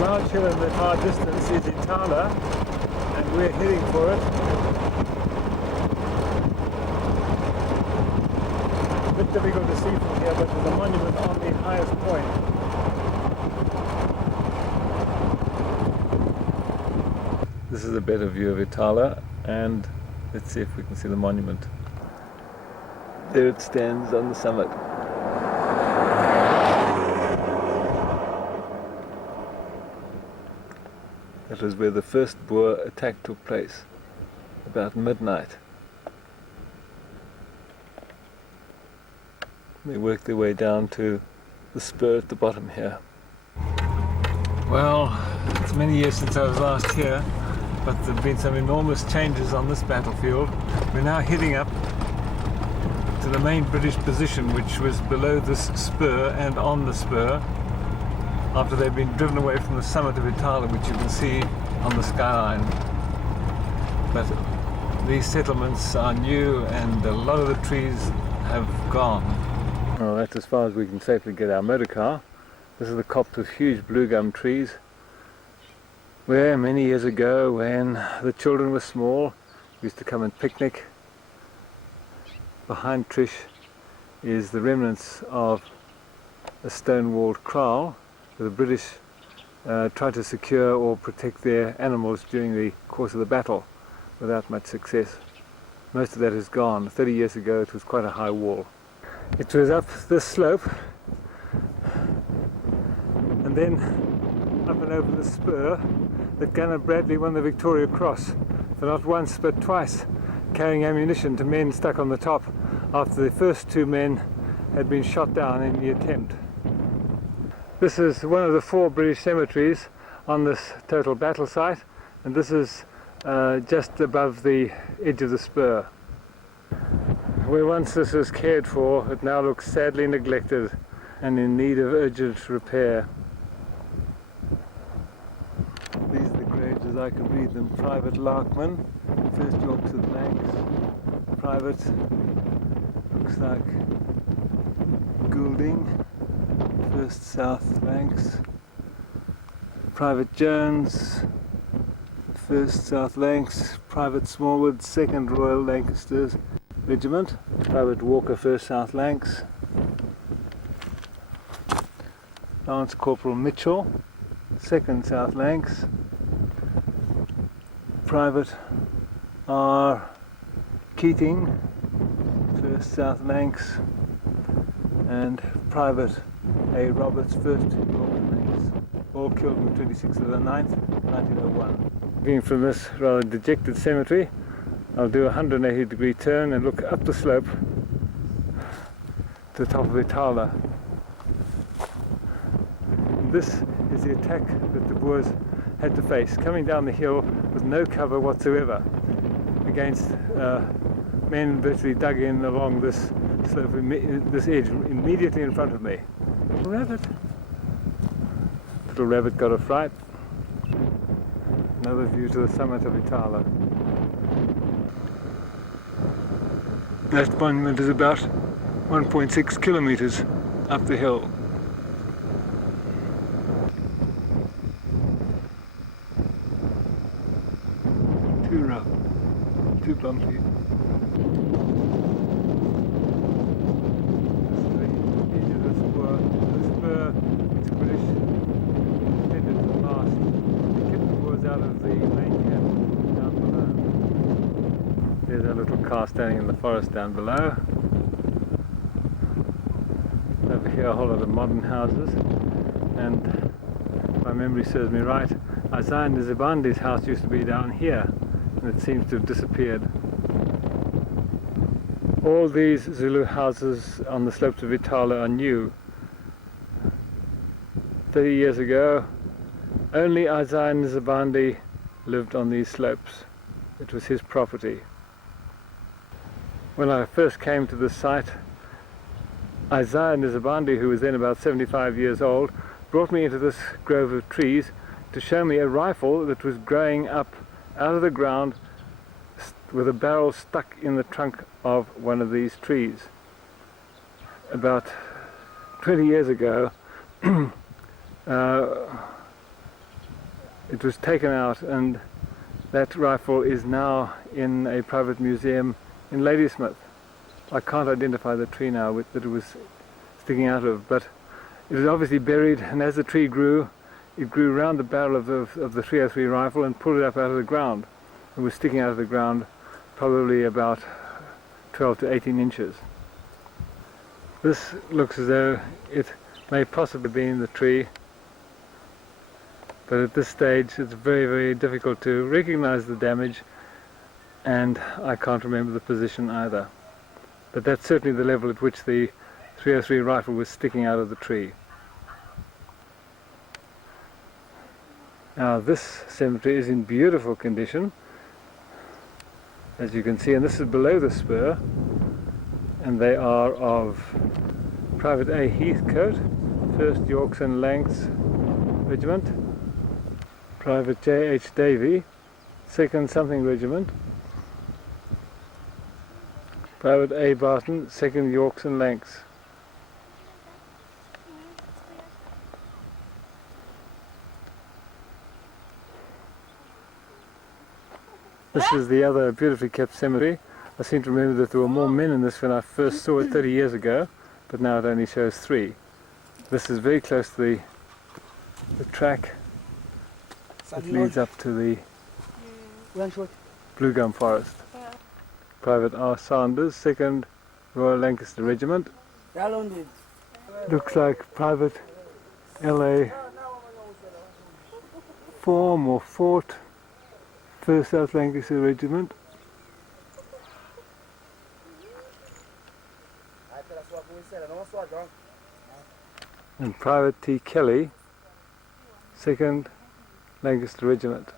large hill in the far distance is Itala, and we're heading for it. A bit difficult to see from here, but there's a monument on the highest point. This is a better view of Itala, and let's see if we can see the monument. There it stands on the summit. That was where the first Boer attack took place, about midnight. They worked their way down to the spur at the bottom here. Well, it's many years since I was last here, but there have been some enormous changes on this battlefield. We're now heading up to the main British position, which was below this spur and on the spur, after they've been driven away from the summit of Itala, which you can see on the skyline. But these settlements are new and a lot of the trees have gone. Well, that's as far as we can safely get our motor car. This is the copse of huge blue gum trees, where many years ago, when the children were small, we used to come and picnic. Behind Trish is the remnants of a stone-walled kraal where the British tried to secure or protect their animals during the course of the battle without much success. Most of that is gone. 30 years ago it was quite a high wall. It was up this slope and then up and over the spur that Gunner Bradley won the Victoria Cross for not once but twice carrying ammunition to men stuck on the top after the first two men had been shot down in the attempt. This is one of the 4 British cemeteries on this total battle site, and this is just above the edge of the spur. Where once this was cared for, it now looks sadly neglected and in need of urgent repair. These are the graves as I can read them. Private Larkman, 1st Yorkshire Blanks. Private, looks like Goulding, 1st South Lancs. Private Jones, 1st South Lancs. Private Smallwood, 2nd Royal Lancasters Regiment. Private Walker, 1st South Lancs. Lance Corporal Mitchell, 2nd South Lancs. Private R. Keating, 1st South Lancs. And Private A. Roberts, 1st Yorkshire Lancs. All killed on the 26th of the 9th, 1901. Being from this rather dejected cemetery, I'll do a 180-degree turn and look up the slope to the top of Itala. This is the attack that the Boers had to face, coming down the hill with no cover whatsoever against men virtually dug in along this slope, this edge immediately in front of me. Rabbit. Little rabbit got a fright. Another view to the summit of Itala. That monument is about 1.6 kilometers up the hill. Too rough, too bumpy. This is the edge of the spur which the British intended to last. They kept the Boers out of the main camp down below. There's a little car standing in the forest down below. Over here a whole lot of modern houses, and if my memory serves me right, Isaiah Nzibandi's house used to be down here, and it seems to have disappeared. All these Zulu houses on the slopes of Itala are new. 30 years ago, only Isaiah Nzibandi lived on these slopes. It was his property. When I first came to this site, Isaiah Nzibandi, who was then about 75 years old, brought me into this grove of trees to show me a rifle that was growing up out of the ground with a barrel stuck in the trunk of one of these trees. About 20 years ago, it was taken out, and that rifle is now in a private museum in Ladysmith. I can't identify the tree now that it was sticking out of, but it was obviously buried, and as the tree grew, it grew around the barrel of the 303 rifle and pulled it up out of the ground. It was sticking out of the ground probably about 12 to 18 inches. This looks as though it may possibly be in the tree, but at this stage it's very, very difficult to recognize the damage, and I can't remember the position either. But that's certainly the level at which the 303 rifle was sticking out of the tree. Now this cemetery is in beautiful condition, as you can see, and this is below the spur, and they are of Private A Heathcote, 1st Yorks and Lancs Regiment, Private J H Davy, 2nd something Regiment, Private A Barton, 2nd Yorks and Lancs. This is the other beautifully kept cemetery. I seem to remember that there were more men in this when I first saw it 30 years ago, but now it only shows 3. This is very close to the track that leads up to the Blue Gum Forest. Private R. Sanders, 2nd Royal Lancaster Regiment. Looks like Private L.A. Form or Fort, 1st South Lancaster Regiment. And Private T. Kelly, 2nd Lancaster Regiment.